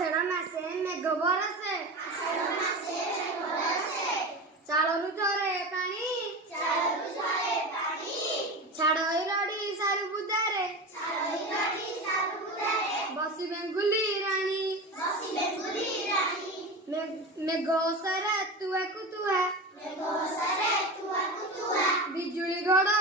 आषाढ़ मासे मेघ बरसे चालरू झरे पानी छाड़ई लड़ी सारू बुदारे बसी बेंगुली रानी मेघ ओसरे तुआ कुतुआ बिजुली घड़